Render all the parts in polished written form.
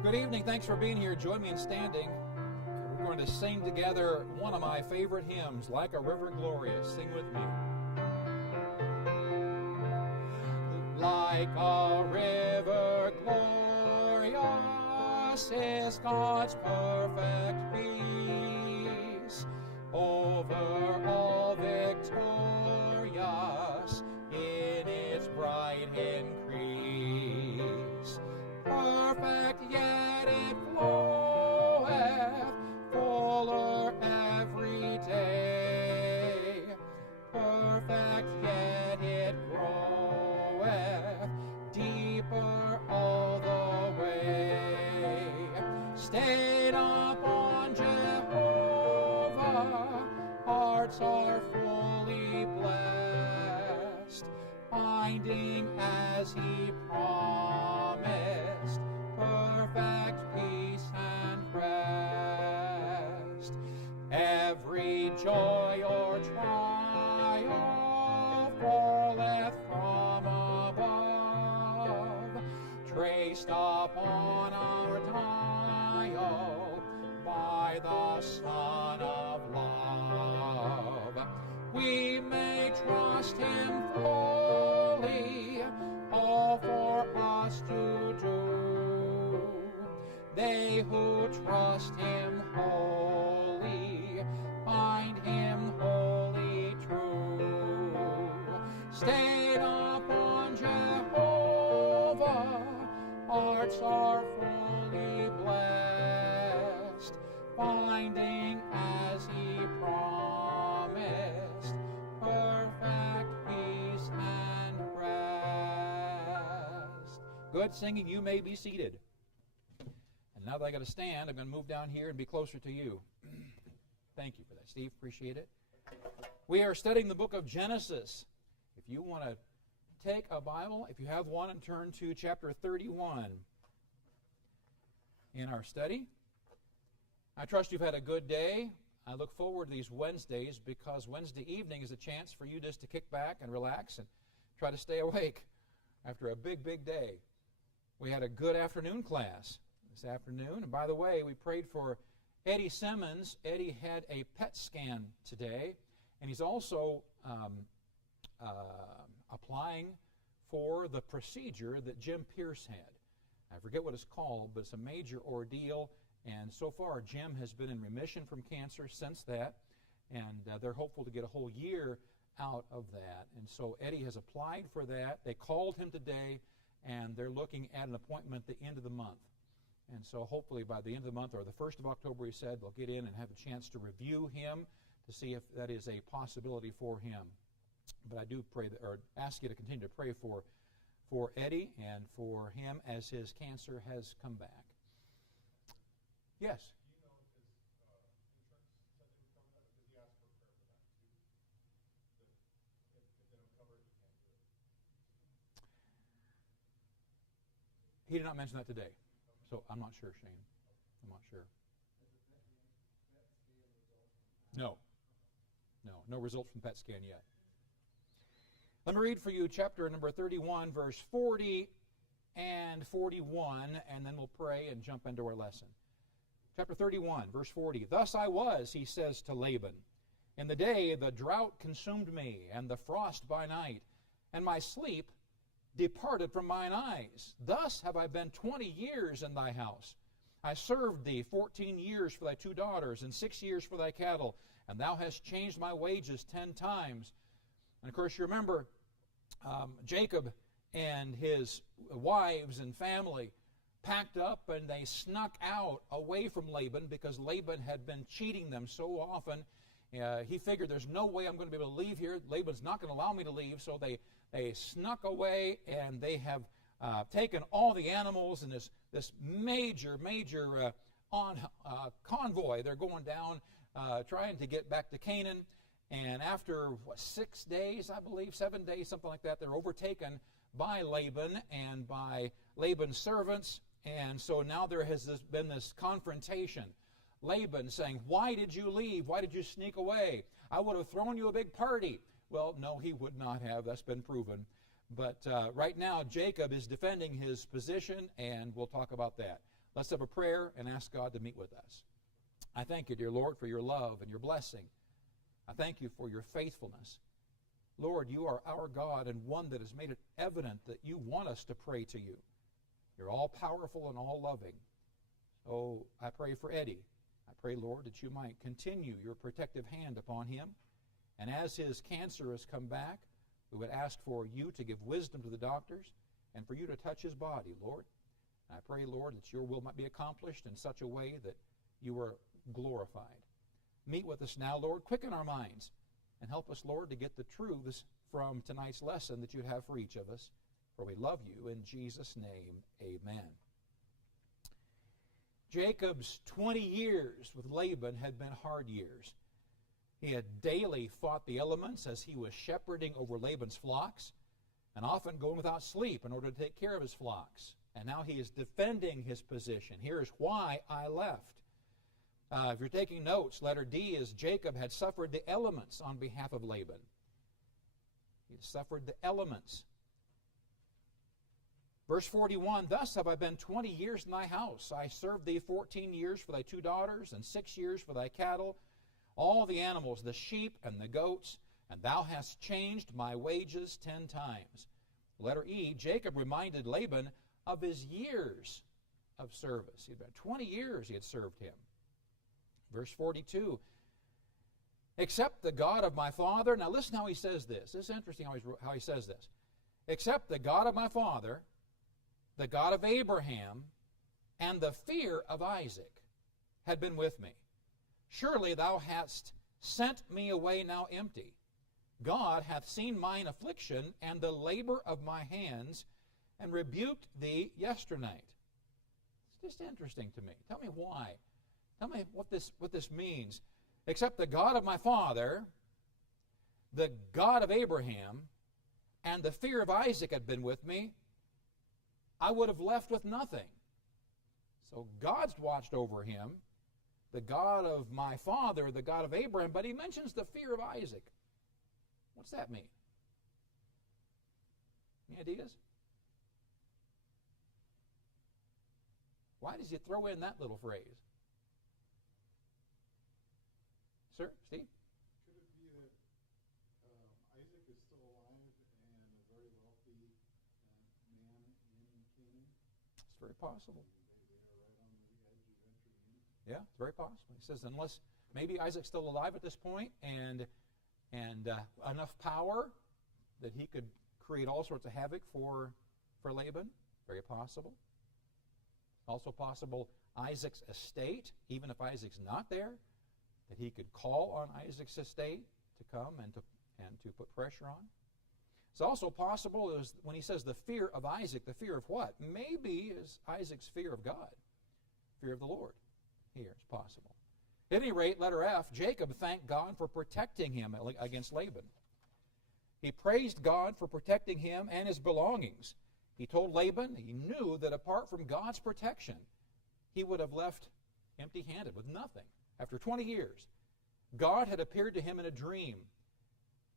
Good evening. Thanks for being here. Join me in standing. We're going to sing together one of my favorite hymns, Like a River Glorious. Sing with me. Like a river glorious is God's perfect peace, over all victorious in its bright increase. Perfect yet it floweth, fuller every day. Perfect yet it groweth, deeper all the way. Stayed upon Jehovah, hearts are fully blessed, finding as he promised perfect peace and rest. Every joy or trial falleth from above, traced upon our dial by the Son of Love. We may trust him fully, all for us to do. They who trust him wholly find him wholly true. Stayed upon Jehovah, hearts are fully blessed, finding as he promised perfect peace and rest. Good singing. You may be seated. And now that I got to stand, I'm going to move down here and be closer to you. Thank you for that, Steve. Appreciate it. We are studying the book of Genesis. If you want to take a Bible, if you have one, and turn to chapter 31 in our study. I trust you've had a good day. I look forward to these Wednesdays because Wednesday evening is a chance for you just to kick back and relax and try to stay awake after a big, big day. We had a good afternoon class this afternoon. And by the way, we prayed for Eddie Simmons. Eddie had a PET scan today, and he's also applying for the procedure that Jim Pierce had. I forget what it's called, but it's a major ordeal, and so far Jim has been in remission from cancer since that, and they're hopeful to get a whole year out of that. And so Eddie has applied for that. They called him today, and they're looking at an appointment at the end of the month. And so hopefully by the end of the month or the 1st of October, he said, they'll get in and have a chance to review him to see if that is a possibility for him. But I do pray that, or ask you to continue to pray for Eddie and for him as his cancer has come back. Yes? He did not mention that today, so I'm not sure, Shane. I'm not sure. No. No results from PET scan yet. Let me read for you chapter number 31, verse 40 and 41, and then we'll pray and jump into our lesson. Chapter 31, verse 40. Thus I was, he says to Laban. In the day the drought consumed me, and the frost by night, and my sleep departed from mine eyes. Thus have I been 20 years in thy house. I served thee 14 years for thy 2 daughters, and 6 years for thy cattle, and thou hast changed my wages 10 times. And of course you remember Jacob and his wives and family packed up and they snuck out away from Laban because Laban had been cheating them so often. He figured there's no way I'm going to be able to leave here. Laban's not going to allow me to leave, so they snuck away, and they have taken all the animals in this major convoy. They're going down trying to get back to Canaan, and after 6 days, I believe, 7 days, something like that, they're overtaken by Laban and by Laban's servants, and so now there has been this confrontation. Laban saying, why did you leave? Why did you sneak away? I would have thrown you a big party. Well, no, he would not have. That's been proven. But right now, Jacob is defending his position, and we'll talk about that. Let's have a prayer and ask God to meet with us. I thank you, dear Lord, for your love and your blessing. I thank you for your faithfulness. Lord, you are our God, and one that has made it evident that you want us to pray to you. You're all-powerful and all-loving. So I pray for Eddie. I pray, Lord, that you might continue your protective hand upon him. And as his cancer has come back, we would ask for you to give wisdom to the doctors and for you to touch his body, Lord. And I pray, Lord, that your will might be accomplished in such a way that you are glorified. Meet with us now, Lord. Quicken our minds and help us, Lord, to get the truths from tonight's lesson that you'd have for each of us. For we love you. In Jesus' name, amen. Jacob's 20 years with Laban had been hard years. He had daily fought the elements as he was shepherding over Laban's flocks and often going without sleep in order to take care of his flocks. And now he is defending his position. Here's why I left. If you're taking notes, letter D is Jacob had suffered the elements on behalf of Laban. He had suffered the elements. Verse 41, thus have I been 20 years in thy house. I served thee 14 years for thy 2 daughters, and 6 years for thy cattle, all the animals, the sheep and the goats, and thou hast changed my wages 10 times. Letter E, Jacob reminded Laban of his years of service. He had been 20 years he had served him. Verse 42, except the God of my father. Now listen how he says this. This is interesting how he says this. Except the God of my father, the God of Abraham, and the fear of Isaac had been with me. Surely thou hast sent me away now empty. God hath seen mine affliction and the labor of my hands, and rebuked thee yesternight. It's just interesting to me. Tell me why. Tell me what this means. Except the God of my father, the God of Abraham, and the fear of Isaac had been with me, I would have left with nothing. So God's watched over him, the God of my father, the God of Abraham, but he mentions the fear of Isaac. What's that mean? Any ideas? Why does he throw in that little phrase? Sir, Steve? Could it be that Isaac is still alive and a very wealthy man in Canaan? It's very possible. They are right on the edge of entering in. Yeah, it's very possible. He says unless maybe Isaac's still alive at this point and enough power that he could create all sorts of havoc for Laban. Very possible. Also possible Isaac's estate, even if Isaac's not there, that he could call on Isaac's estate to come and to put pressure on. It's also possible is when he says the fear of Isaac, the fear of what? Maybe is Isaac's fear of God, fear of the Lord. Here, it's possible. At any rate, letter F, Jacob thanked God for protecting him against Laban. He praised God for protecting him and his belongings. He told Laban he knew that apart from God's protection, he would have left empty-handed with nothing after 20 years. God had appeared to him in a dream.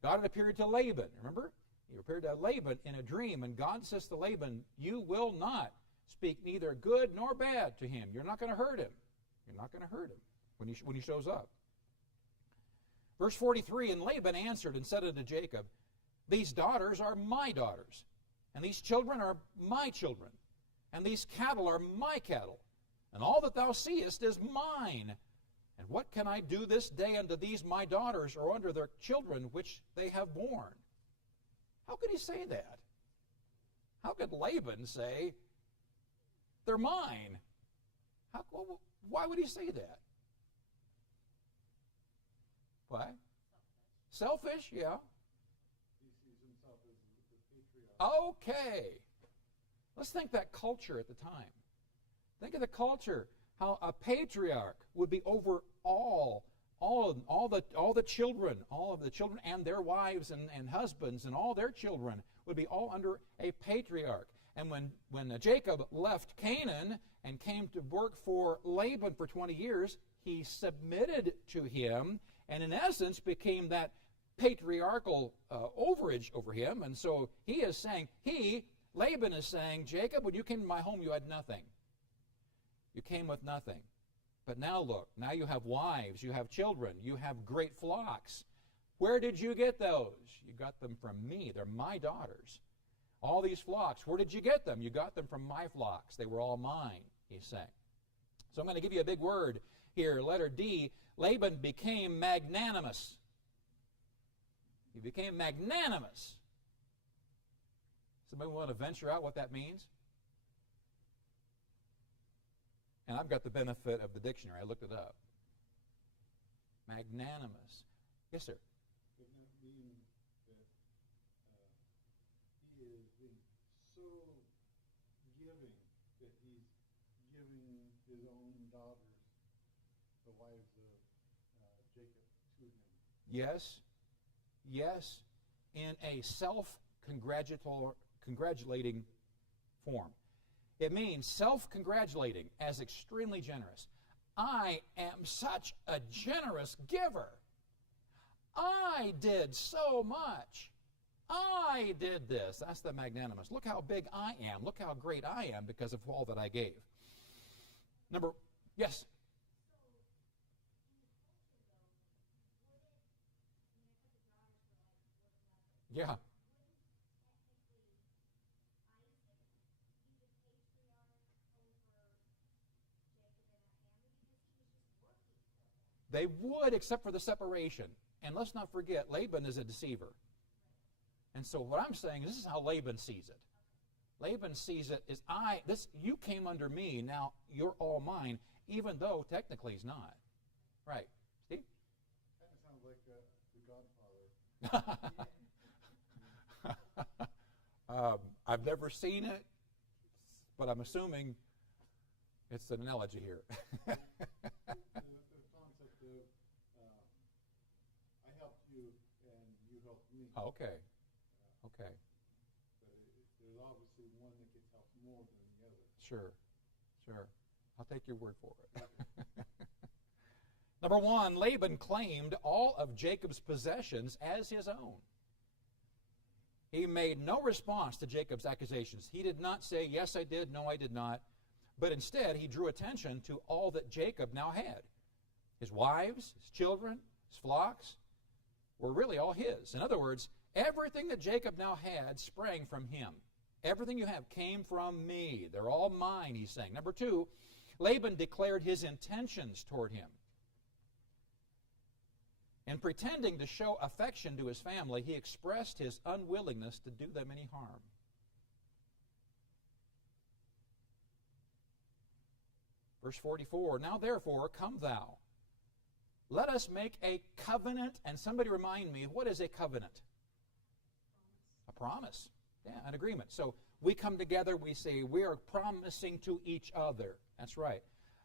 God had appeared to Laban, remember? He appeared to Laban in a dream, and God says to Laban, you will not speak neither good nor bad to him. You're not going to hurt him. You're not going to hurt him when he shows up. Verse 43, and Laban answered and said unto Jacob, these daughters are my daughters, and these children are my children, and these cattle are my cattle, and all that thou seest is mine. And what can I do this day unto these my daughters, or unto their children which they have borne? How could he say that? How could Laban say, they're mine? Why would he say that? Why? Selfish, yeah. He sees himself as the patriarch. Okay. Let's think that culture at the time. Think of the culture, how a patriarch would be over all the children, all of the children and their wives and husbands and all their children would be all under a patriarch. And when Jacob left Canaan and came to work for Laban for 20 years, he submitted to him and in essence became that patriarchal overage over him. And so he is saying, Laban is saying, Jacob, when you came to my home, you had nothing. You came with nothing. But now look, now you have wives, you have children, you have great flocks. Where did you get those? You got them from me. They're my daughters. All these flocks, where did you get them? You got them from my flocks. They were all mine, he's saying. So I'm going to give you a big word here, letter D. Laban became magnanimous. He became magnanimous. Somebody want to venture out what that means? And I've got the benefit of the dictionary. I looked it up. Magnanimous. Yes, sir. Doesn't that mean that he is being so giving that he's giving his own daughters, the wives of Jacob, to him? Yes. Yes. In a self-congratulating form. It means self-congratulating as extremely generous. I am such a generous giver. I did so much. I did this. That's the magnanimous. Look how big I am. Look how great I am because of all that I gave. Yes? Yeah. They would, except for the separation. And let's not forget, Laban is a deceiver. And so what I'm saying, this is how Laban sees it. Laban sees it as you came under me, now you're all mine, even though technically he's not. Right. Steve? Kind of sounds like The Godfather. I've never seen it, but I'm assuming it's an analogy here. The concept of I helped you and you helped me. Okay. Okay. But there's obviously one that gets helped more than the other. Sure. I'll take your word for it. Number one, Laban claimed all of Jacob's possessions as his own. He made no response to Jacob's accusations. He did not say, yes, I did, no, I did not. But instead, he drew attention to all that Jacob now had. His wives, his children, his flocks were really all his. In other words, everything that Jacob now had sprang from him. Everything you have came from me. They're all mine, he's saying. Number two, Laban declared his intentions toward him. In pretending to show affection to his family, he expressed his unwillingness to do them any harm. Verse 44, now therefore come thou, let us make a covenant. And somebody remind me, what is a covenant? A promise. Yeah, an agreement. So we come together, we say we are promising to each other. That's right.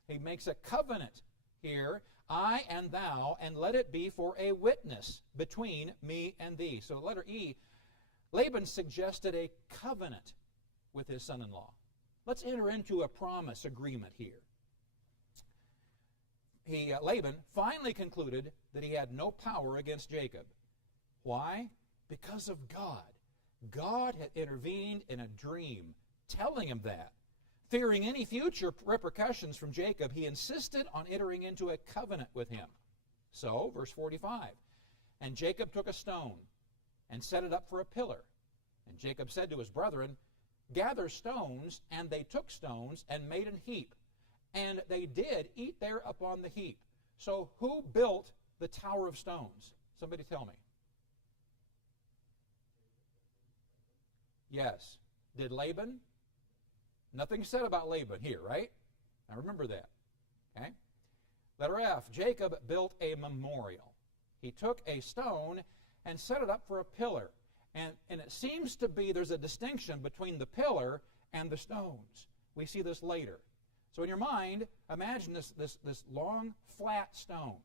He makes a covenant here, I and thou, and let it be for a witness between me and thee. So letter E, Laban suggested a covenant with his son-in-law. Let's enter into a promise agreement here. Laban finally concluded that he had no power against Jacob. Why? Because of God. God had intervened in a dream, telling him that. Fearing any future repercussions from Jacob, he insisted on entering into a covenant with him. So, verse 45, and Jacob took a stone and set it up for a pillar. And Jacob said to his brethren, gather stones, and they took stones and made an heap. And they did eat there upon the heap. So who built the Tower of Stones? Somebody tell me. Yes. Did Laban? Nothing said about Laban here, right? Now remember that. Okay? Letter F. Jacob built a memorial. He took a stone and set it up for a pillar. And it seems to be there's a distinction between the pillar and the stones. We see this later. So in your mind, imagine this long, flat stone.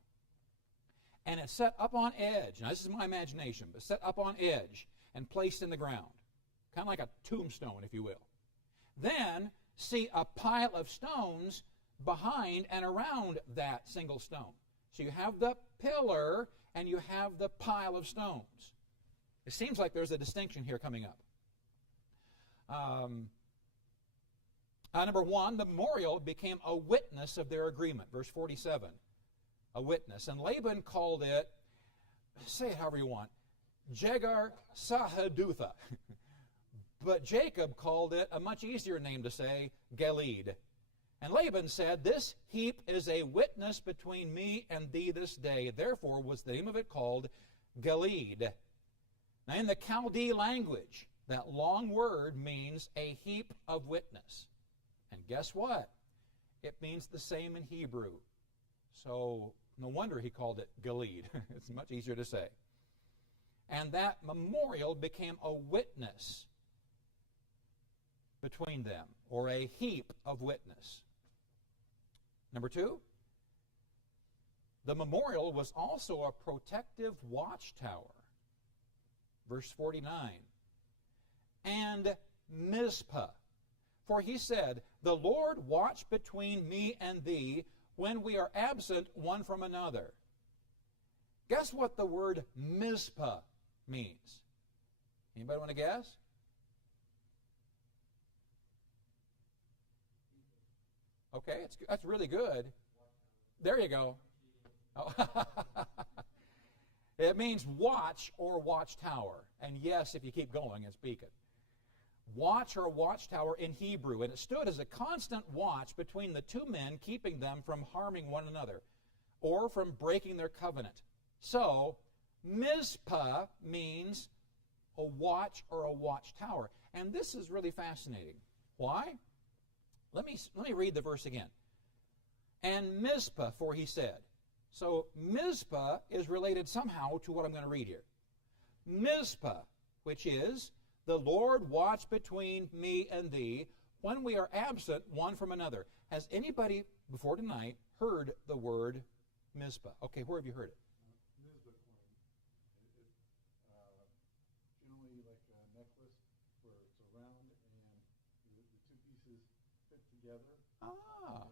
And it's set up on edge. Now this is my imagination, but set up on edge and placed in the ground. Kind of like a tombstone, if you will. Then see a pile of stones behind and around that single stone. So you have the pillar and you have the pile of stones. It seems like there's a distinction here coming up. Number one, the memorial became a witness of their agreement. Verse 47, a witness. And Laban called it, say it however you want, Jegar Sahadutha. But Jacob called it a much easier name to say, Gilead. And Laban said, this heap is a witness between me and thee this day. Therefore was the name of it called Gilead. Now in the Chaldee language, that long word means a heap of witness. And guess what? It means the same in Hebrew. So no wonder he called it Gilead. It's much easier to say. And that memorial became a witness between them, or a heap of witness. Number two, the memorial was also a protective watchtower. Verse 49, and Mizpah. For he said, the Lord watch between me and thee when we are absent one from another. Guess what the word Mizpah means? Anybody want to guess? Okay, that's really good. There you go. Oh. It means watch or watchtower. And yes, if you keep going and speak it. Watch or watchtower in Hebrew. And it stood as a constant watch between the two men, keeping them from harming one another or from breaking their covenant. So, Mizpah means a watch or a watchtower. And this is really fascinating. Why? Let me read the verse again. And Mizpah, for he said. So Mizpah is related somehow to what I'm going to read here. Mizpah, which is, the Lord watch between me and thee when we are absent one from another. Has anybody before tonight heard the word Mizpah? Okay, where have you heard it? Mizpah coin. It's generally like a necklace where it's round and the two pieces fit together. Ah.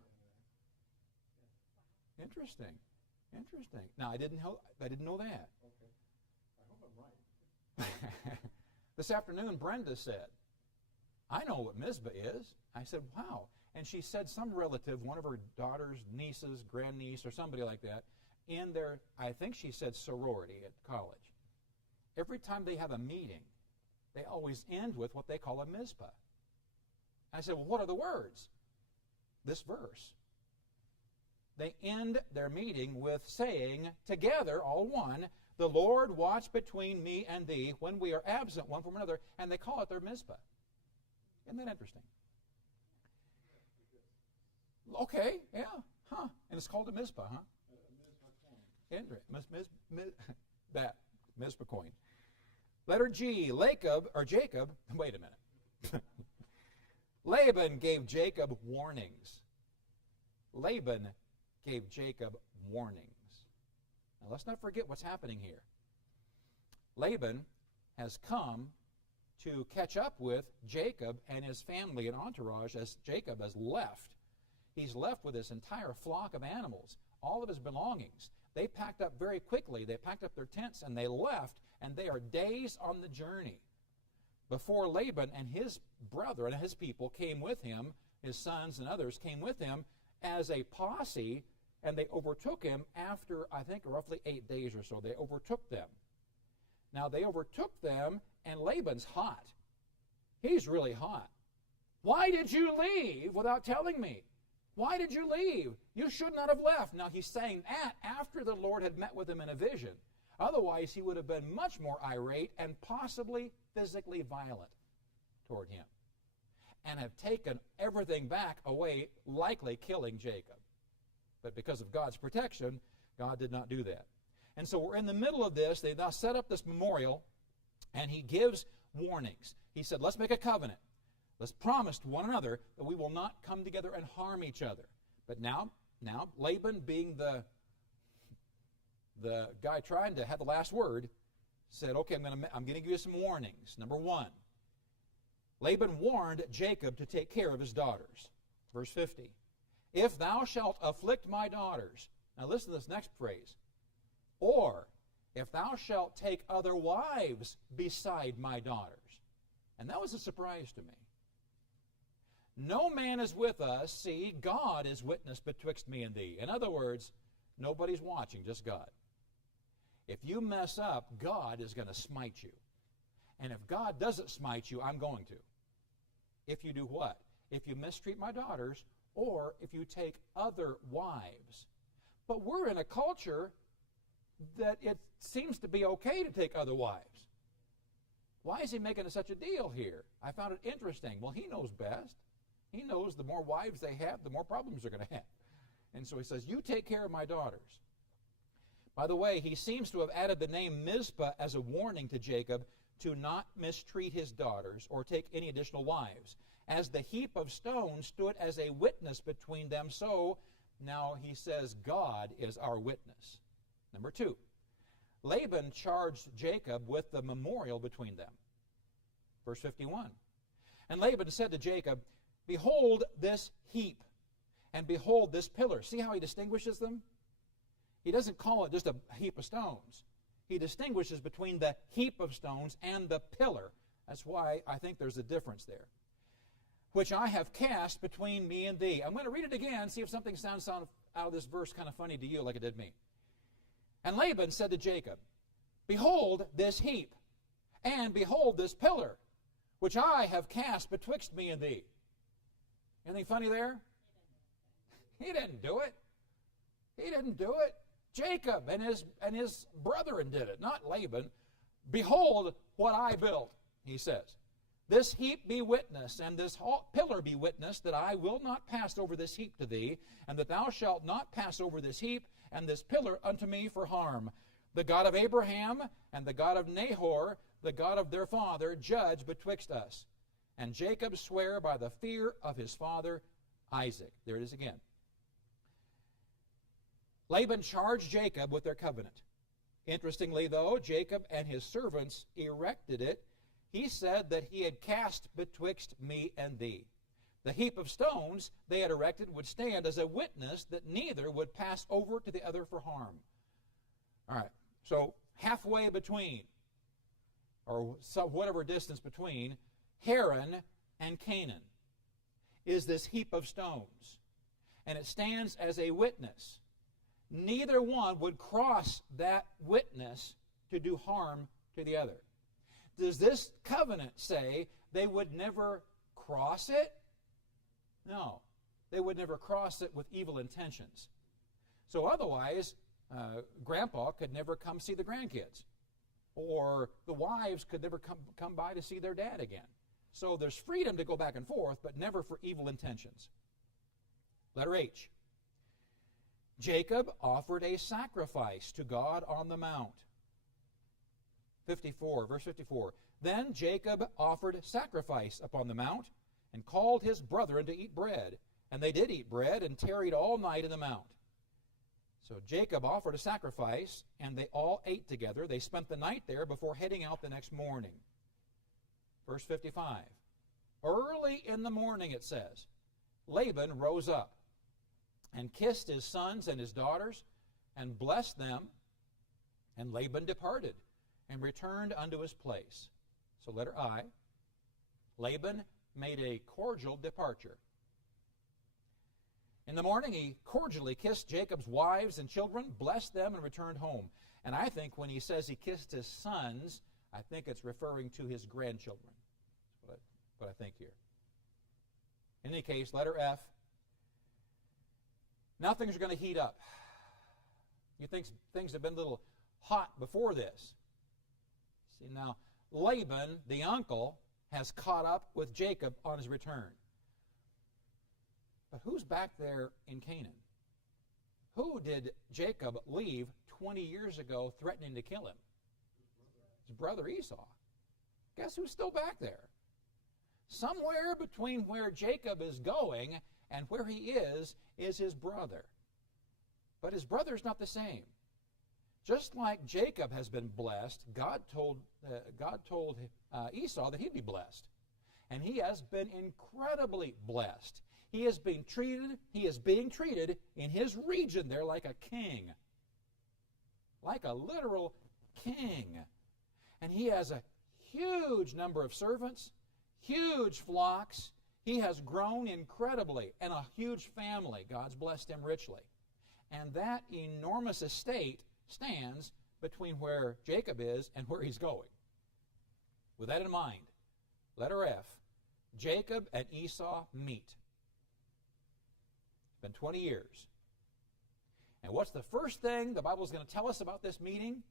Interesting. Interesting. Now, I didn't know that. Okay. I hope I'm right. This afternoon, Brenda said, I know what Mizpah is. I said, wow. And she said some relative, one of her daughters, nieces, grandniece, or somebody like that, in their, I think she said sorority at college. Every time they have a meeting, they always end with what they call a Mizpah. I said, well, what are the words? This verse. They end their meeting with saying, together, all one, the Lord watch between me and thee when we are absent one from another, and they call it their Mizpah. Isn't that interesting? Okay, yeah, huh? And it's called a Mizpah, huh? That Mizpah coin. Letter G, Jacob. Wait a minute. Laban gave Jacob warnings. Laban gave Jacob warnings. Now let's not forget what's happening here. Laban has come to catch up with Jacob and his family and entourage as Jacob has left. He's left with this entire flock of animals, all of his belongings. They packed up very quickly. They packed up their tents and they left, and they are days on the journey before Laban and his brother and his people came with him, his sons and others came with him as a posse, and they overtook him after, I think, roughly 8 days or so. They overtook them. Now, they overtook them, and Laban's hot. He's really hot. Why did you leave without telling me? Why did you leave? You should not have left. Now, he's saying that after the Lord had met with him in a vision. Otherwise, he would have been much more irate and possibly physically violent toward him and have taken everything back away, likely killing Jacob. But because of God's protection, God did not do that. And so we're in the middle of this. They now set up this memorial, and he gives warnings. He said, let's make a covenant. Let's promise to one another that we will not come together and harm each other. But now Laban, being the guy trying to have the last word, said, okay, I'm going to give you some warnings. Number 1, Laban warned Jacob to take care of his daughters. Verse 50, if thou shalt afflict my daughters, now listen to this next phrase, or if thou shalt take other wives beside my daughters. And that was a surprise to me. No man is with us, see, God is witness betwixt me and thee. In other words, nobody's watching, just God. If you mess up, God is going to smite you. And if God doesn't smite you, I'm going to. If you do what? If you mistreat my daughters, or if you take other wives. But we're in a culture that it seems to be okay to take other wives. Why is he making such a deal here? I found it interesting. Well, he knows best. He knows the more wives they have, the more problems they're going to have. And so he says, you take care of my daughters. By the way, he seems to have added the name Mizpah as a warning to Jacob to not mistreat his daughters or take any additional wives. As the heap of stones stood as a witness between them, so now he says God is our witness. Number 2, Laban charged Jacob with the memorial between them. Verse 51, and Laban said to Jacob, behold this heap, and behold this pillar. See how he distinguishes them? He doesn't call it just a heap of stones. He distinguishes between the heap of stones and the pillar. That's why I think there's a difference there. Which I have cast between me and thee. I'm going to read it again, see if something sounds out of this verse kind of funny to you like it did me. And Laban said to Jacob, behold this heap, and behold this pillar, which I have cast betwixt me and thee. Anything funny there? He didn't do it. He didn't do it. Jacob and his brethren did it, not Laban. Behold what I built, he says. This heap be witness, and this pillar be witness, that I will not pass over this heap to thee, and that thou shalt not pass over this heap and this pillar unto me for harm. The God of Abraham and the God of Nahor, the God of their father, judge betwixt us. And Jacob sware by the fear of his father Isaac. There it is again. Laban charged Jacob with their covenant. Interestingly, though, Jacob and his servants erected it. He said that he had cast betwixt me and thee. The heap of stones they had erected would stand as a witness that neither would pass over to the other for harm. All right, so halfway between, or whatever distance between, Haran and Canaan is this heap of stones. And it stands as a witness. Neither one would cross that witness to do harm to the other. Does this covenant say they would never cross it? No. They would never cross it with evil intentions. So otherwise, Grandpa could never come see the grandkids. Or the wives could never come by to see their dad again. So there's freedom to go back and forth, but never for evil intentions. Letter H. Jacob offered a sacrifice to God on the mount. 54, verse 54. Then Jacob offered sacrifice upon the mount and called his brethren to eat bread. And they did eat bread and tarried all night in the mount. So Jacob offered a sacrifice, and they all ate together. They spent the night there before heading out the next morning. Verse 55. Early in the morning, it says, Laban rose up and kissed his sons and his daughters, and blessed them. And Laban departed, and returned unto his place. So letter I, Laban made a cordial departure. In the morning he cordially kissed Jacob's wives and children, blessed them, and returned home. And I think when he says he kissed his sons, I think it's referring to his grandchildren. That's what I think here. In any case, letter F, now things are going to heat up. You think things have been a little hot before this. See, now Laban, the uncle, has caught up with Jacob on his return. But who's back there in Canaan? Who did Jacob leave 20 years ago threatening to kill him? His brother Esau. Guess who's still back there? Somewhere between where Jacob is going and where he is his brother. But his brother's not the same. Just like Jacob has been blessed, God told Esau that he'd be blessed. And he has been incredibly blessed. He is being treated in his region there like a king. Like a literal king. And he has a huge number of servants, huge flocks. He has grown incredibly, and a huge family. God's blessed him richly. And that enormous estate stands between where Jacob is and where he's going. With that in mind, letter F, Jacob and Esau meet. It's been 20 years. And what's the first thing the Bible is going to tell us about this meeting?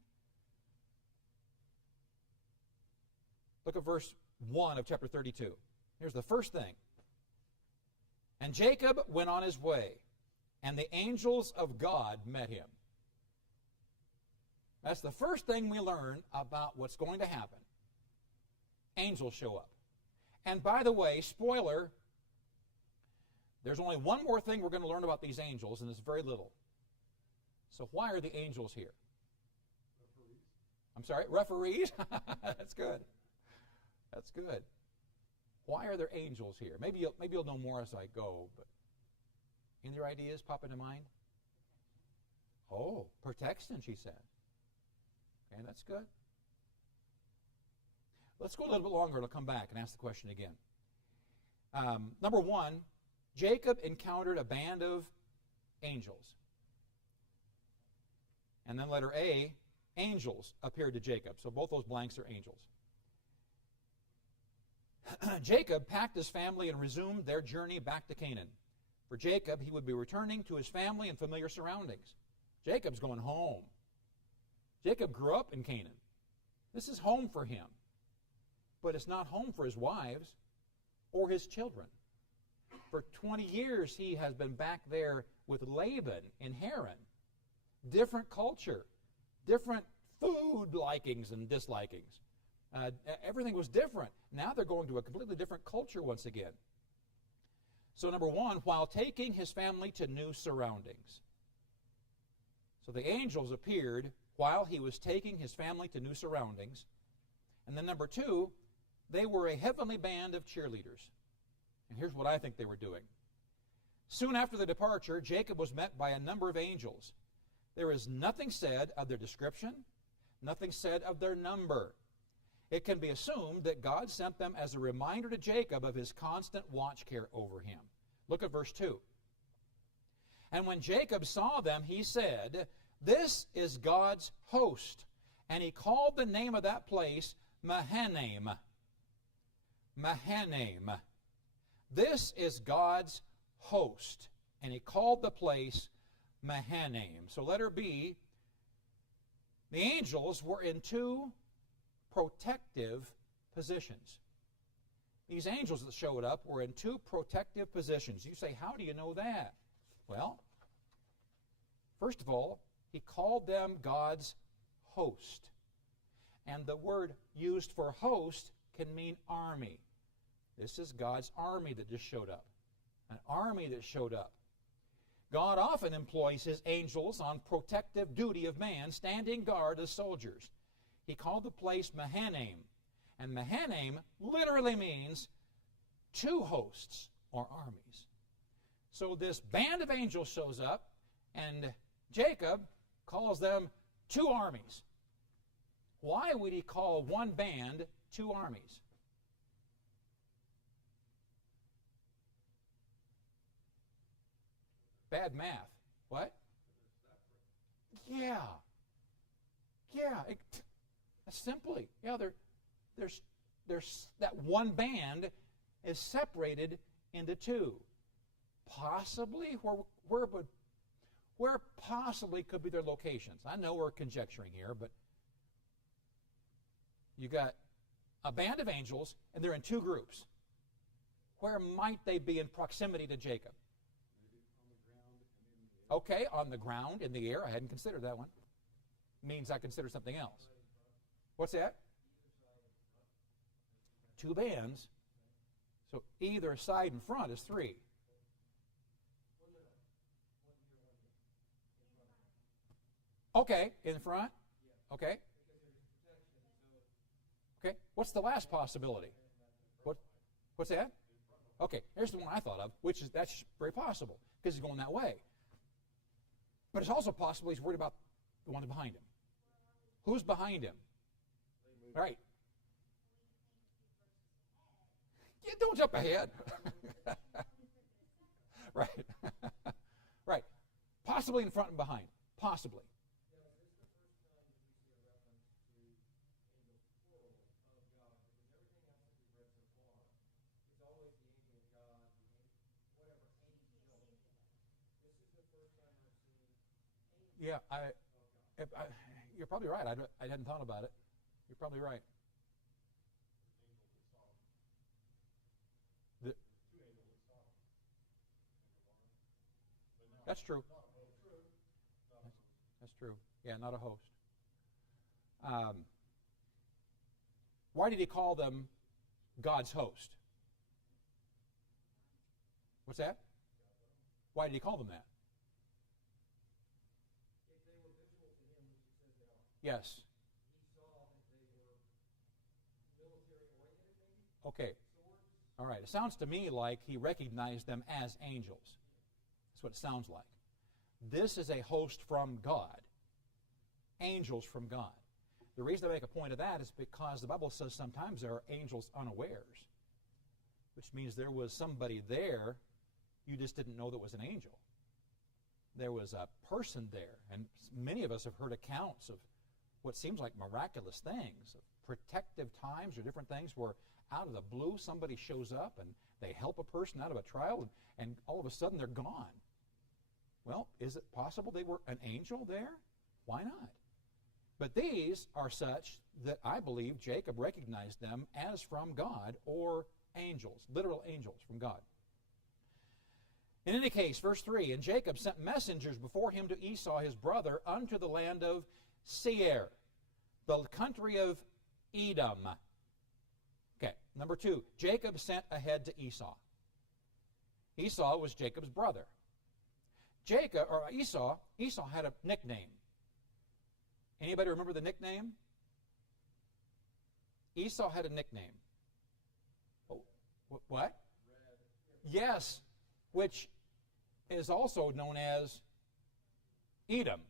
Look at verse 1 of chapter 32. Here's the first thing. And Jacob went on his way, and the angels of God met him. That's the first thing we learn about what's going to happen. Angels show up. And by the way, spoiler, there's only one more thing we're going to learn about these angels, and it's very little. So why are the angels here? Referees. I'm sorry, referees? That's good. That's good. Why are there angels here? Maybe you'll know more as I go, but any other ideas pop into mind? Oh, protection, she said. Okay, that's good. Let's go a little bit longer and I'll come back and ask the question again. Number one, Jacob encountered a band of angels. And then letter A, angels appeared to Jacob. So both those blanks are angels. Jacob packed his family and resumed their journey back to Canaan. For Jacob, he would be returning to his family and familiar surroundings. Jacob's going home. Jacob grew up in Canaan. This is home for him. But it's not home for his wives or his children. For 20 years, he has been back there with Laban in Haran. Different culture, different food likings and dislikings. Everything was different. Now they're going to a completely different culture once again. So number one, while taking his family to new surroundings. So the angels appeared while he was taking his family to new surroundings. And then number two, they were a heavenly band of cheerleaders. And here's what I think they were doing. Soon after the departure, Jacob was met by a number of angels. There is nothing said of their description, nothing said of their number. It can be assumed that God sent them as a reminder to Jacob of his constant watch care over him. Look at verse 2. And when Jacob saw them, he said, "This is God's host." And he called the name of that place Mahanaim. Mahanaim. This is God's host. And he called the place Mahanaim. So letter B, the angels were in two protective positions. These angels that showed up were in two protective positions. You say, how do you know that? Well, first of all, he called them God's host. And the word used for host can mean army. This is God's army that just showed up. An army that showed up. God often employs his angels on protective duty of man, standing guard as soldiers. He called the place Mahanaim. And Mahanaim literally means two hosts or armies. So this band of angels shows up, and Jacob calls them two armies. Why would he call one band two armies? Bad math. What? Yeah. Yeah. Simply. Yeah, there's that one band is separated into two. Possibly where possibly could be their locations. I know we're conjecturing here, but you got a band of angels, and they're in two groups. Where might they be in proximity to Jacob? Okay, on the ground, in the air. I hadn't considered that one. Means I consider something else. What's that? Two bands. So either side and front is three. Okay, in front. Okay. Okay, what's the last possibility? What's that? Okay, here's the one I thought of, that's very possible, because he's going that way. But it's also possible he's worried about the one behind him. Who's behind him? All right. Yeah, don't jump ahead. Right. Right. Possibly in front and behind. Possibly. Yeah, you're probably right. I hadn't thought about it. You're probably right. That's true. That's true. Yeah, not a host. Why did he call them God's host? What's that? Why did he call them that? Yes. Okay. All right. It sounds to me like he recognized them as angels. That's what it sounds like. This is a host from God. Angels from God. The reason I make a point of that is because the Bible says sometimes there are angels unawares, which means there was somebody there, you just didn't know there was an angel. There was a person there, and many of us have heard accounts of what seems like miraculous things, protective times or different things where out of the blue somebody shows up and they help a person out of a trial and all of a sudden they're gone. Well, is it possible they were an angel there? Why not? But these are such that I believe Jacob recognized them as from God or angels, literal angels from God. In any case, verse 3, and Jacob sent messengers before him to Esau his brother unto the land of Seir, the country of Edom. Okay, number 2, Jacob sent ahead to Esau. Esau was Jacob's brother. Esau had a nickname. Anybody remember the nickname? Esau had a nickname. Oh, what? Yes, which is also known as Edom.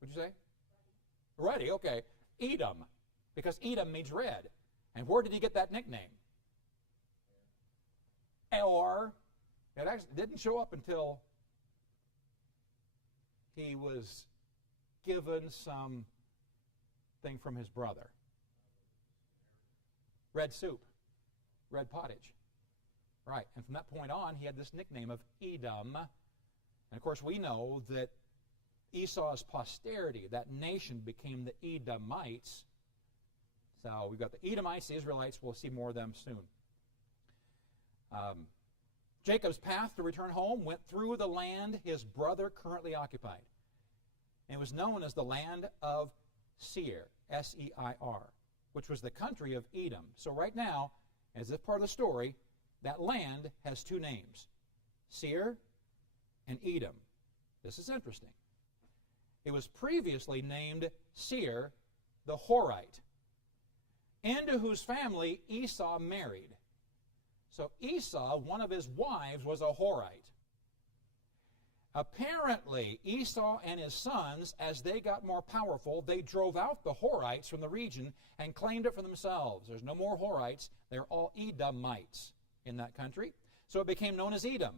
What'd you say? Ruddy, okay. Edom, because Edom means red. And where did he get that nickname? Or, it actually didn't show up until he was given some thing from his brother. Red soup, red pottage. Right, and from that point on, he had this nickname of Edom. And of course, we know that Esau's posterity, that nation, became the Edomites. So we've got the Edomites, the Israelites. We'll see more of them soon. Jacob's path to return home went through the land his brother currently occupied. And it was known as the land of Seir, S-E-I-R, which was the country of Edom. So right now, as if part of the story, that land has two names, Seir and Edom. This is interesting. It was previously named Seir the Horite, into whose family Esau married. So Esau, one of his wives, was a Horite. Apparently, Esau and his sons, as they got more powerful, they drove out the Horites from the region and claimed it for themselves. There's no more Horites. They're all Edomites in that country. So it became known as Edom.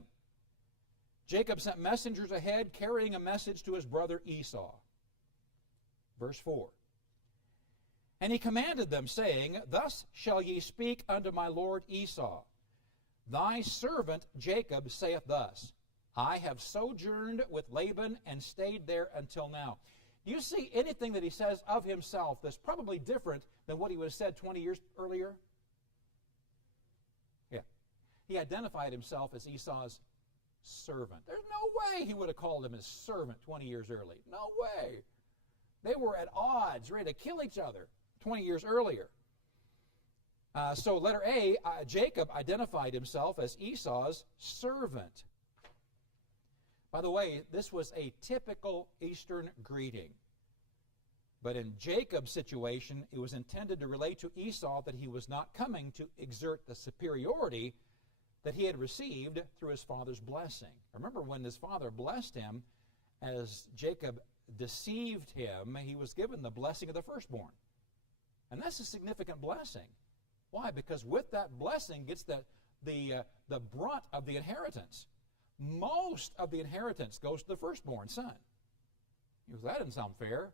Jacob sent messengers ahead carrying a message to his brother Esau. Verse 4. And he commanded them, saying, Thus shall ye speak unto my lord Esau. Thy servant Jacob saith thus, I have sojourned with Laban and stayed there until now. Do you see anything that he says of himself that's probably different than what he would have said 20 years earlier? Yeah. He identified himself as Esau's servant. There's no way he would have called him his servant 20 years early. No way. They were at odds, ready to kill each other 20 years earlier. So letter A, Jacob identified himself as Esau's servant. By the way, this was a typical Eastern greeting. But in Jacob's situation, it was intended to relate to Esau that he was not coming to exert the superiority that he had received through his father's blessing. Remember, when his father blessed him, as Jacob deceived him, he was given the blessing of the firstborn. And that's a significant blessing. Why? Because with that blessing gets the brunt of the inheritance. Most of the inheritance goes to the firstborn son. You go, that doesn't sound fair.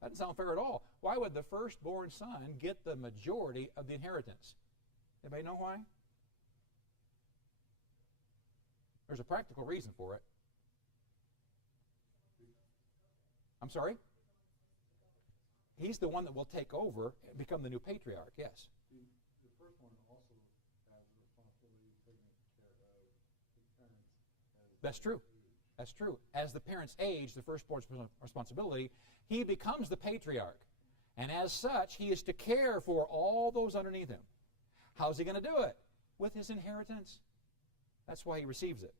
That doesn't sound fair at all. Why would the firstborn son get the majority of the inheritance? Anybody know why? There's a practical reason for it. I'm sorry? He's the one that will take over and become the new patriarch, yes. The first one also has the responsibility of taking care of the parents. That's true. That's true. As the parents age, the firstborn's responsibility, he becomes the patriarch. And as such, he is to care for all those underneath him. How's he going to do it? With his inheritance. That's why he receives it.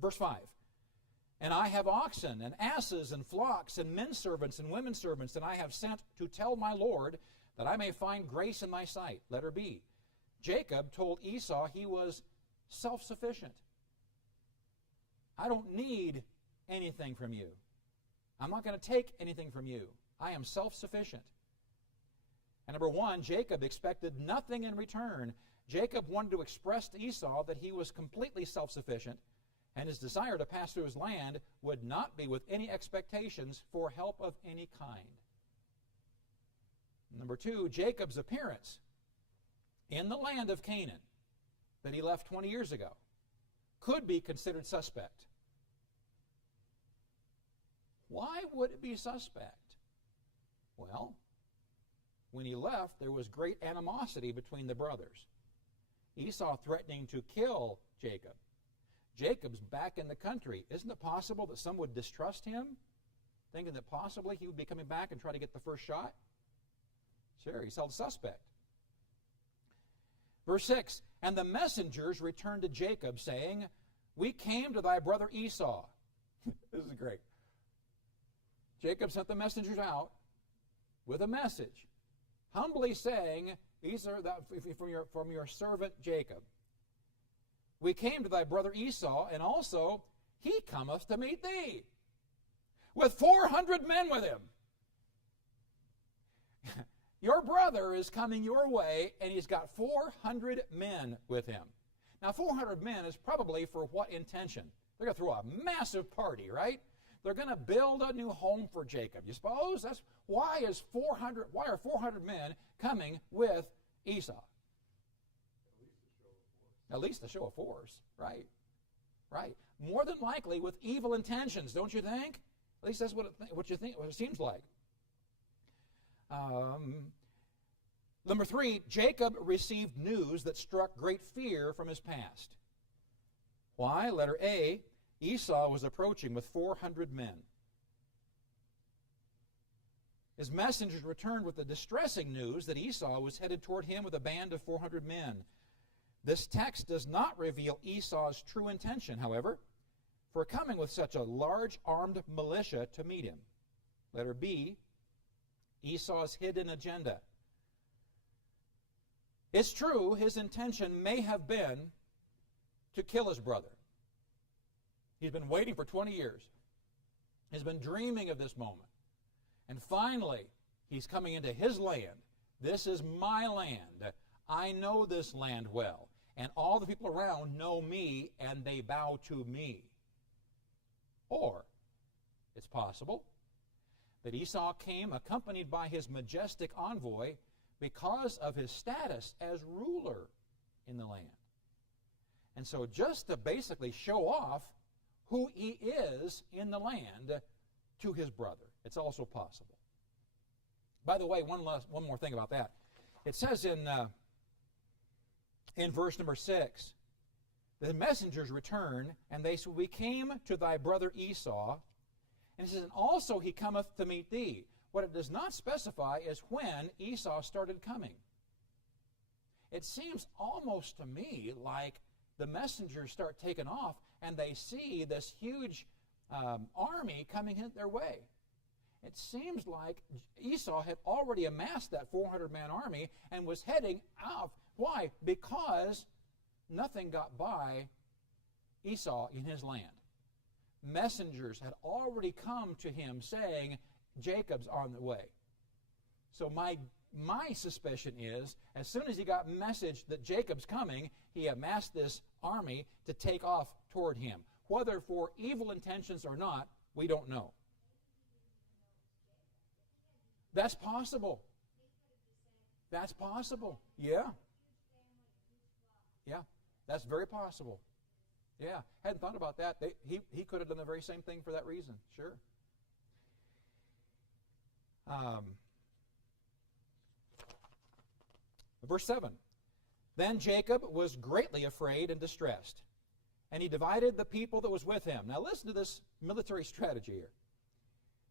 Verse 5. And I have oxen and asses and flocks and men servants and women servants, and I have sent to tell my Lord that I may find grace in thy sight. Letter B. Jacob told Esau he was self-sufficient. I don't need anything from you. I'm not going to take anything from you. I am self-sufficient. And number 1, Jacob expected nothing in return. Jacob wanted to express to Esau that he was completely self-sufficient, and his desire to pass through his land would not be with any expectations for help of any kind. Number 2, Jacob's appearance in the land of Canaan that he left 20 years ago could be considered suspect. Why would it be suspect? Well, when he left, there was great animosity between the brothers. Esau threatening to kill Jacob. Jacob's back in the country. Isn't it possible that some would distrust him, thinking that possibly he would be coming back and try to get the first shot? Sure, he's held suspect. Verse 6, and the messengers returned to Jacob, saying, we came to thy brother Esau. This is great. Jacob sent the messengers out with a message, humbly saying, these are from your servant Jacob. We came to thy brother Esau, and also he cometh to meet thee, with 400 men with him. Your brother is coming your way, and he's got 400 men with him. Now, 400 men is probably for what intention? They're going to throw a massive party, right? They're going to build a new home for Jacob. You suppose? That's why are 400 men coming with Esau? At least a show of force, right? Right. More than likely with evil intentions, don't you think? At least that's what it seems like. Number 3, Jacob received news that struck great fear from his past. Why? Letter A, Esau was approaching with 400 men. His messengers returned with the distressing news that Esau was headed toward him with a band of 400 men. This text does not reveal Esau's true intention, however, for coming with such a large armed militia to meet him. Letter B, Esau's hidden agenda. It's true, his intention may have been to kill his brother. He's been waiting for 20 years. He's been dreaming of this moment. And finally, he's coming into his land. This is my land. I know this land well. And all the people around know me, and they bow to me. Or, it's possible that Esau came accompanied by his majestic envoy because of his status as ruler in the land. And so just to basically show off who he is in the land to his brother. It's also possible. By the way, one more thing about that. It says in verse number 6, the messengers return, and they said, we came to thy brother Esau, and he says, and also he cometh to meet thee. What it does not specify is when Esau started coming. It seems almost to me like the messengers start taking off, and they see this huge army coming in their way. It seems like Esau had already amassed that 400-man army and was heading out. Why? Because nothing got by Esau in his land. Messengers had already come to him saying, Jacob's on the way. So my suspicion is, as soon as he got message that Jacob's coming, he amassed this army to take off toward him. Whether for evil intentions or not, we don't know. That's possible. That's possible. Yeah. Yeah, that's very possible. Yeah, hadn't thought about that. He could have done the very same thing for that reason. Sure. Verse 7. Then Jacob was greatly afraid and distressed, and he divided the people that was with him. Now listen to this military strategy here.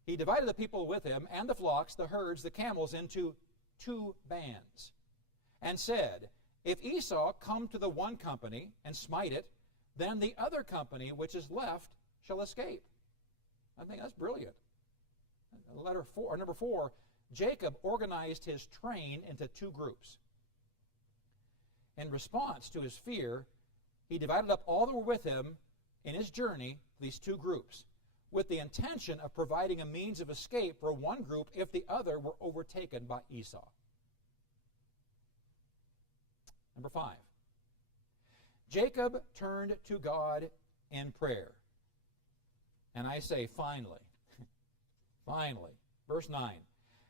He divided the people with him and the flocks, the herds, the camels into 2 bands, and said, if Esau come to the one company and smite it, then the other company which is left shall escape. I think that's brilliant. Number 4, Jacob organized his train into 2 groups. In response to his fear, he divided up all that were with him in his journey, these 2 groups, with the intention of providing a means of escape for one group if the other were overtaken by Esau. Number 5, Jacob turned to God in prayer. And I say, finally. Finally. Verse 9.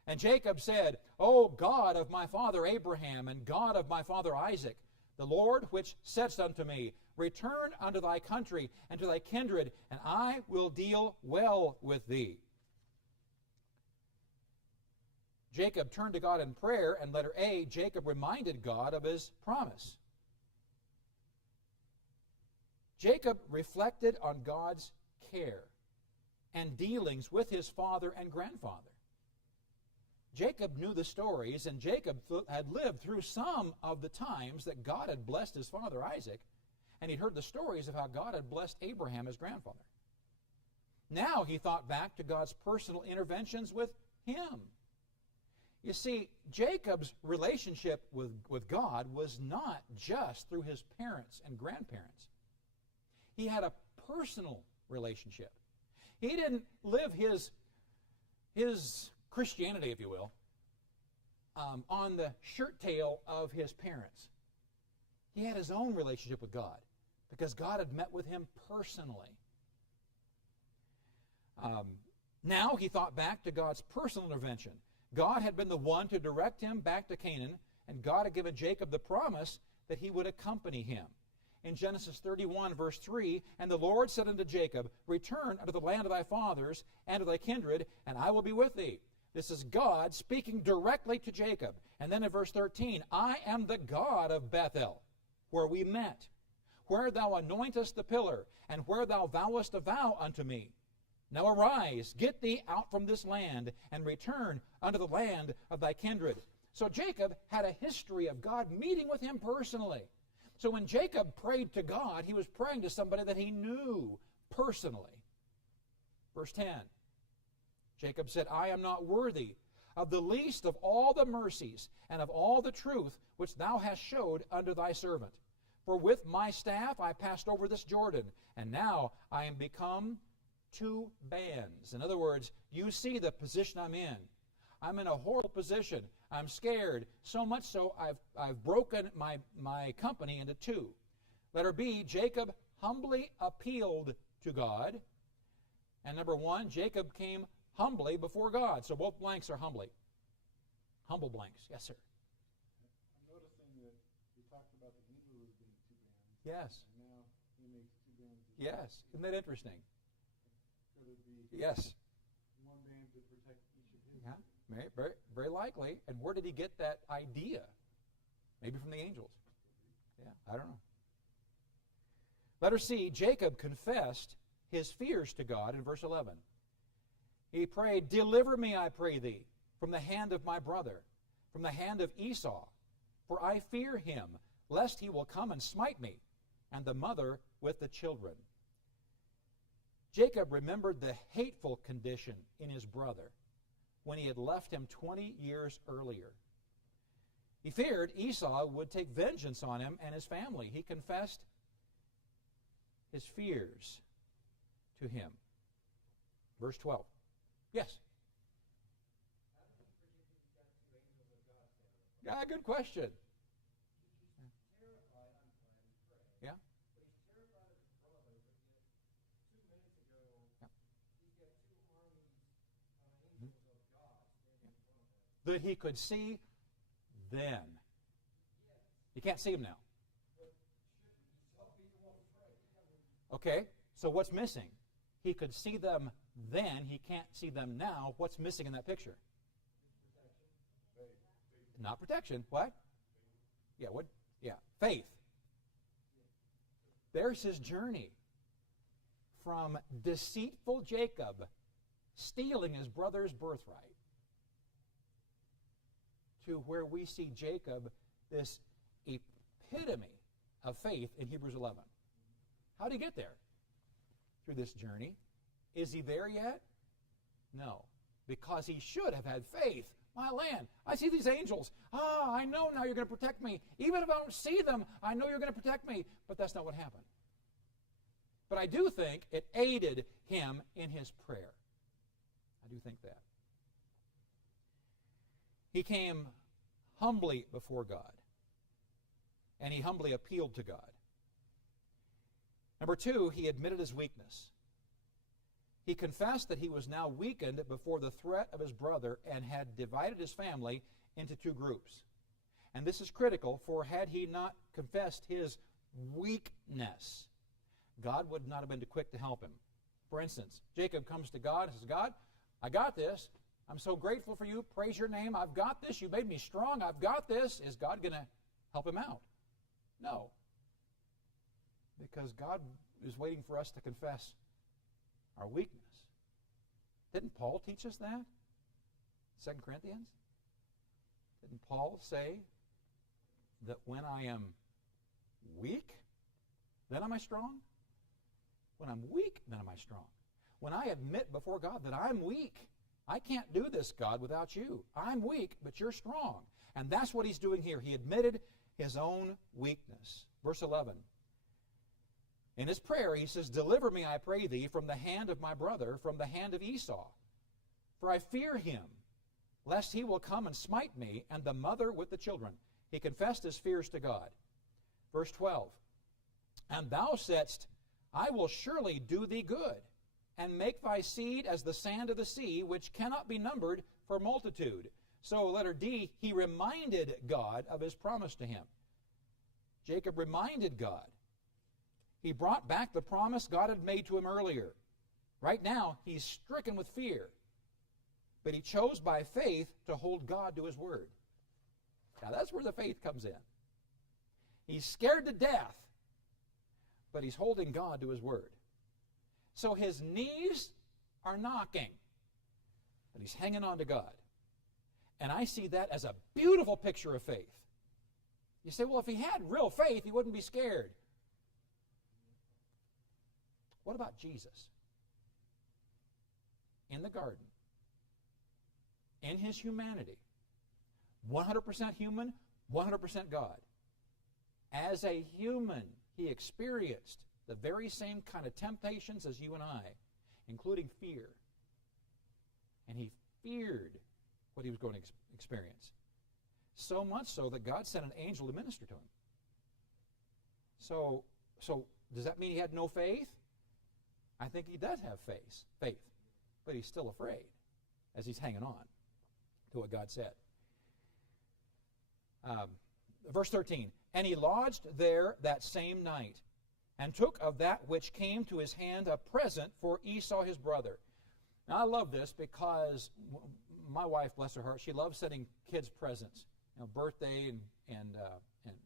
And Jacob said, O God of my father Abraham, and God of my father Isaac, the Lord which saidst unto me, return unto thy country and to thy kindred, and I will deal well with thee. Jacob turned to God in prayer, and letter A, Jacob reminded God of his promise. Jacob reflected on God's care and dealings with his father and grandfather. Jacob knew the stories, and Jacob had lived through some of the times that God had blessed his father Isaac, and he'd heard the stories of how God had blessed Abraham, his grandfather. Now he thought back to God's personal interventions with him. You see, Jacob's relationship with God was not just through his parents and grandparents. He had a personal relationship. He didn't live his Christianity, if you will, on the shirt tail of his parents. He had his own relationship with God because God had met with him personally. Now he thought back to God's personal intervention. God had been the one to direct him back to Canaan, and God had given Jacob the promise that he would accompany him. In Genesis 31, verse 3, and the Lord said unto Jacob, return unto the land of thy fathers and to thy kindred, and I will be with thee. This is God speaking directly to Jacob. And then in verse 13, I am the God of Bethel, where we met, where thou anointest the pillar, and where thou vowest a vow unto me. Now arise, get thee out from this land, and return unto the land of thy kindred. So Jacob had a history of God meeting with him personally. So when Jacob prayed to God, he was praying to somebody that he knew personally. Verse 10, Jacob said, I am not worthy of the least of all the mercies and of all the truth which thou hast showed unto thy servant. For with my staff I passed over this Jordan, and now I am become two bands. In other words, you see the position I'm in. I'm in a horrible position. I'm scared, so much so I've broken my company into two. Letter B, Jacob humbly appealed to God. And number 1, Jacob came humbly before God. So both blanks are humbly. Humble blanks. Yes, sir. I'm noticing that you talked about the Hebrews being two bands. Yes. And now he makes two bands. Yes. Isn't that interesting? Could it be Yes. one band to protect each of his? Yeah. Very, very likely. And where did he get that idea? Maybe from the angels. Yeah, I don't know. Letter C, Jacob confessed his fears to God in verse 11. He prayed, deliver me, I pray thee, from the hand of my brother, from the hand of Esau, for I fear him, lest he will come and smite me, and the mother with the children. Jacob remembered the hateful condition in his brother when he had left him 20 years earlier. He feared Esau would take vengeance on him and his family. He confessed his fears to him. Verse 12. Yes? Yeah, good question. Yeah? That he could see then. You can't see him now. Okay, so what's missing? He could see them then. He can't see them now. What's missing in that picture? Not protection. What? Yeah, what? Yeah, faith. There's his journey from deceitful Jacob stealing his brother's birthright to where we see Jacob, this epitome of faith in Hebrews 11. How did he get there? Through this journey. Is he there yet? No. Because he should have had faith. My land, I see these angels. I know now you're going to protect me. Even if I don't see them, I know you're going to protect me. But that's not what happened. But I do think it aided him in his prayer. I do think that. He came humbly before God. And he humbly appealed to God. Number 2, he admitted his weakness. He confessed that he was now weakened before the threat of his brother and had divided his family into two groups. And this is critical, for had he not confessed his weakness, God would not have been too quick to help him. For instance, Jacob comes to God and says, God, I got this. I'm so grateful for you. Praise your name. I've got this. You made me strong. I've got this. Is God going to help him out? No. Because God is waiting for us to confess our weakness. Didn't Paul teach us that? 2 Corinthians? Didn't Paul say that when I am weak, then am I strong? When I'm weak, then am I strong? When I admit before God that I'm weak, I can't do this, God, without you. I'm weak, but you're strong. And that's what he's doing here. He admitted his own weakness. Verse 11. In his prayer, he says, deliver me, I pray thee, from the hand of my brother, from the hand of Esau. For I fear him, lest he will come and smite me, and the mother with the children. He confessed his fears to God. Verse 12. And thou saidst, I will surely do thee good, and make thy seed as the sand of the sea, which cannot be numbered for multitude. So, letter D, he reminded God of his promise to him. Jacob reminded God. He brought back the promise God had made to him earlier. Right now, he's stricken with fear. But he chose by faith to hold God to his word. Now, that's where the faith comes in. He's scared to death, but he's holding God to his word. So his knees are knocking, but he's hanging on to God. And I see that as a beautiful picture of faith. You say, well, if he had real faith, he wouldn't be scared. What about Jesus? In the garden, in his humanity, 100% human, 100% God. As a human, he experienced the very same kind of temptations as you and I, including fear. And he feared what he was going to experience. So much so that God sent an angel to minister to him. So does that mean he had no faith? I think he does have faith, but he's still afraid as he's hanging on to what God said. Verse 13, and he lodged there that same night, and took of that which came to his hand a present for Esau his brother. Now I love this because my wife, bless her heart, she loves sending kids presents. Birthday and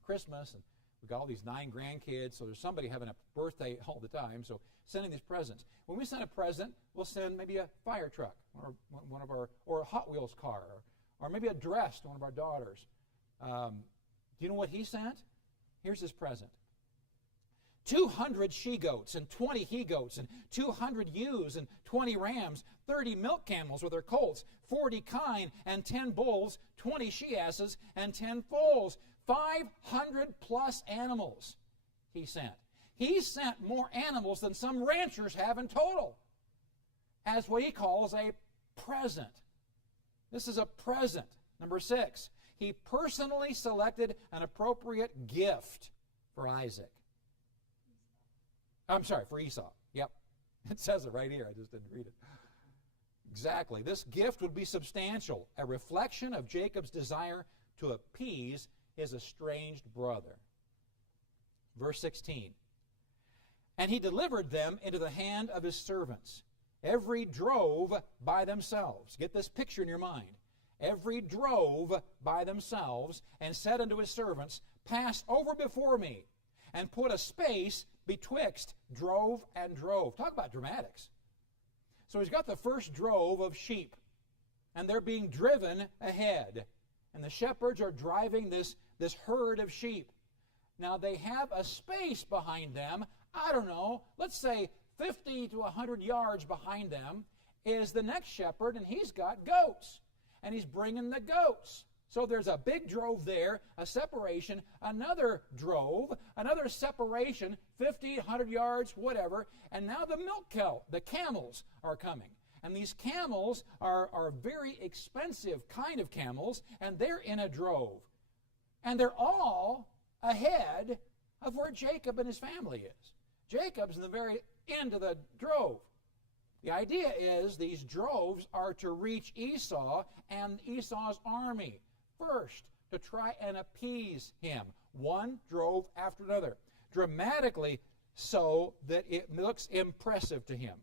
Christmas, and we've got all these 9 grandkids, so there's somebody having a birthday all the time, so sending these presents. When we send a present, we'll send maybe a fire truck, or a Hot Wheels car, or maybe a dress to one of our daughters. Do you know what he sent? Here's his present. 200 she-goats and 20 he-goats and 200 ewes and 20 rams, 30 milk camels with their colts, 40 kine and 10 bulls, 20 she-asses and 10 foals. 500 plus animals he sent. He sent more animals than some ranchers have in total as what he calls a present. This is a present. Number 6, he personally selected an appropriate gift for Isaac. I'm sorry, for Esau. Yep. It says it right here. I just didn't read it. Exactly. This gift would be substantial, a reflection of Jacob's desire to appease his estranged brother. Verse 16. And he delivered them into the hand of his servants, every drove by themselves. Get this picture in your mind. Every drove by themselves, and said unto his servants, pass over before me, and put a space betwixt drove and drove. Talk about dramatics. So he's got the first drove of sheep, and they're being driven ahead. And the shepherds are driving this herd of sheep. Now they have a space behind them. I don't know, let's say 50 to 100 yards behind them is the next shepherd, and he's got goats. And he's bringing the goats. So there's a big drove there, a separation, another drove, another separation, 50, 100 yards, whatever. And now the camels are coming. And these camels are very expensive kind of camels, and they're in a drove. And they're all ahead of where Jacob and his family is. Jacob's in the very end of the drove. The idea is these droves are to reach Esau and Esau's army first, to try and appease him. One drove after another, dramatically so that it looks impressive to him.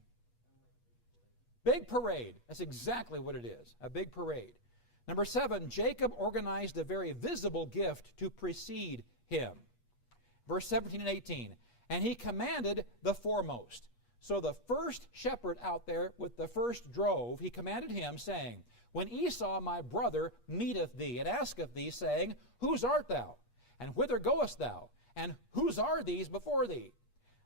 Big parade. That's exactly what it is, a big parade. Number 7, Jacob organized a very visible gift to precede him. Verse 17 and 18, and he commanded the foremost. So the first shepherd out there with the first drove, he commanded him, saying, when Esau my brother meeteth thee, and asketh thee, saying, whose art thou? And whither goest thou? And whose are these before thee?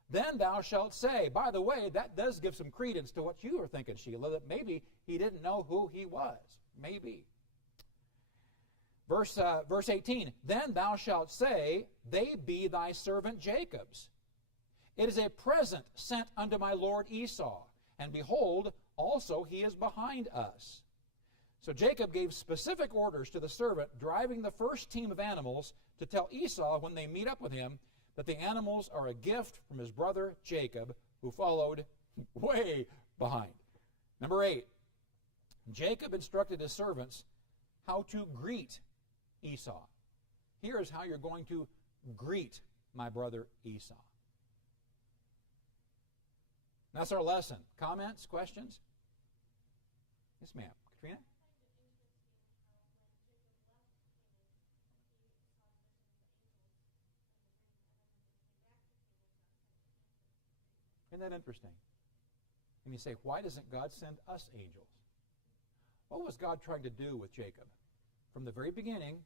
Then thou shalt say, by the way, that does give some credence to what you were thinking, Sheila, that maybe he didn't know who he was. Maybe. Verse 18, then thou shalt say, they be thy servant Jacob's. It is a present sent unto my lord Esau, and behold, also he is behind us. So Jacob gave specific orders to the servant driving the first team of animals to tell Esau when they meet up with him that the animals are a gift from his brother Jacob, who followed way behind. Number 8, Jacob instructed his servants how to greet Esau. Here is how you're going to greet my brother Esau. That's our lesson. Comments, questions? Yes, ma'am. Katrina? Isn't that interesting? And you say, why doesn't God send us angels? What was God trying to do with Jacob? From the very beginning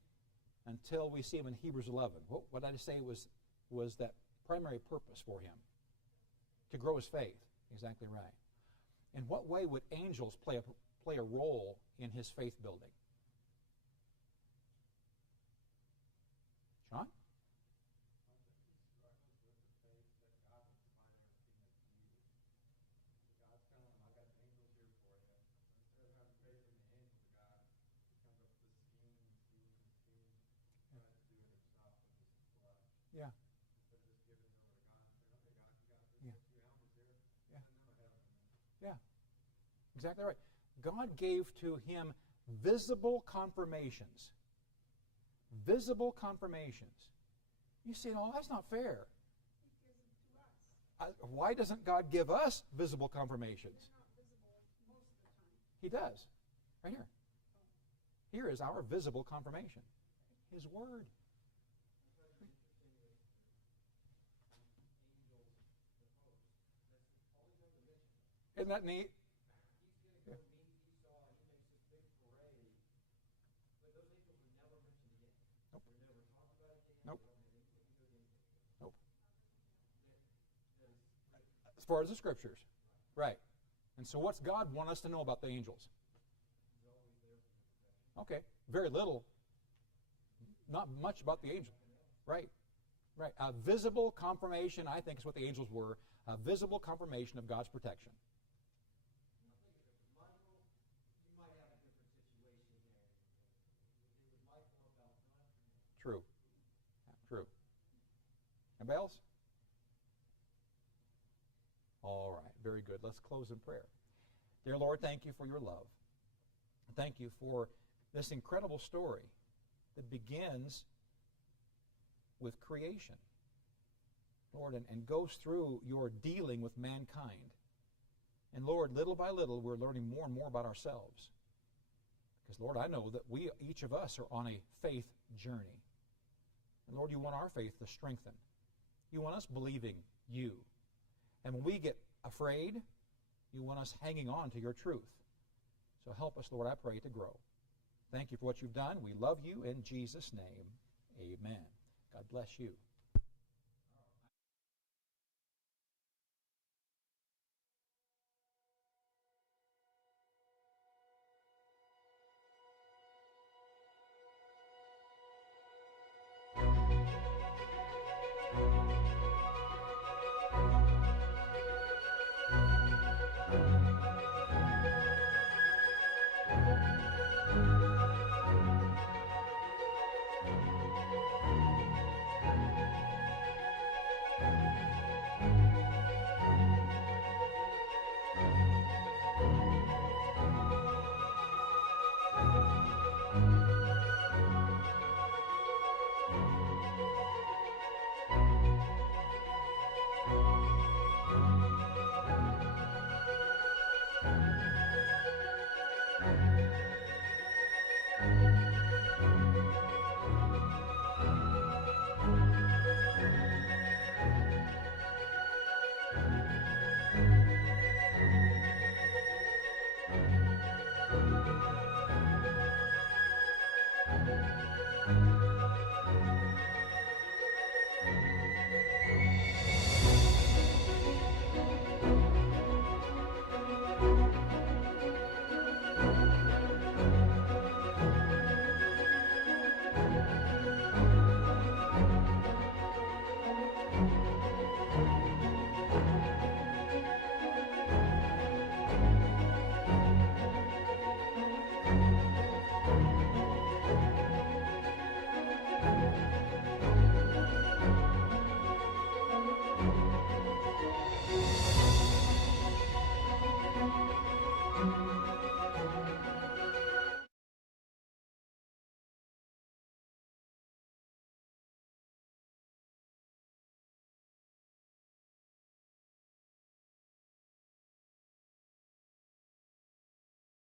until we see him in Hebrews 11. What did I say was that primary purpose for him? To grow his faith. Exactly right. In what way would angels play play a role in his faith building? Sean? Yeah. Yeah. Yeah. Yeah. Exactly right. God gave to him visible confirmations. Visible confirmations. You say, oh, that's not fair. Why doesn't God give us visible confirmations? He does. Right here. Here is our visible confirmation. His Word. Isn't that neat? Yeah. Nope. Nope. Nope. As far as the Scriptures. Right. And so what's God want us to know about the angels? Okay. Very little. Not much about the angels. Right. Right. A visible confirmation, I think, is what the angels were. A visible confirmation of God's protection. True. True. Anybody else? All right. Very good. Let's close in prayer. Dear Lord, thank you for your love. Thank you for this incredible story that begins with creation, Lord, and goes through your dealing with mankind. And Lord, little by little, we're learning more and more about ourselves. Because, Lord, I know that each of us are on a faith journey. And Lord, you want our faith to strengthen. You want us believing you. And when we get afraid, you want us hanging on to your truth. So help us, Lord, I pray, to grow. Thank you for what you've done. We love you in Jesus' name. Amen. God bless you.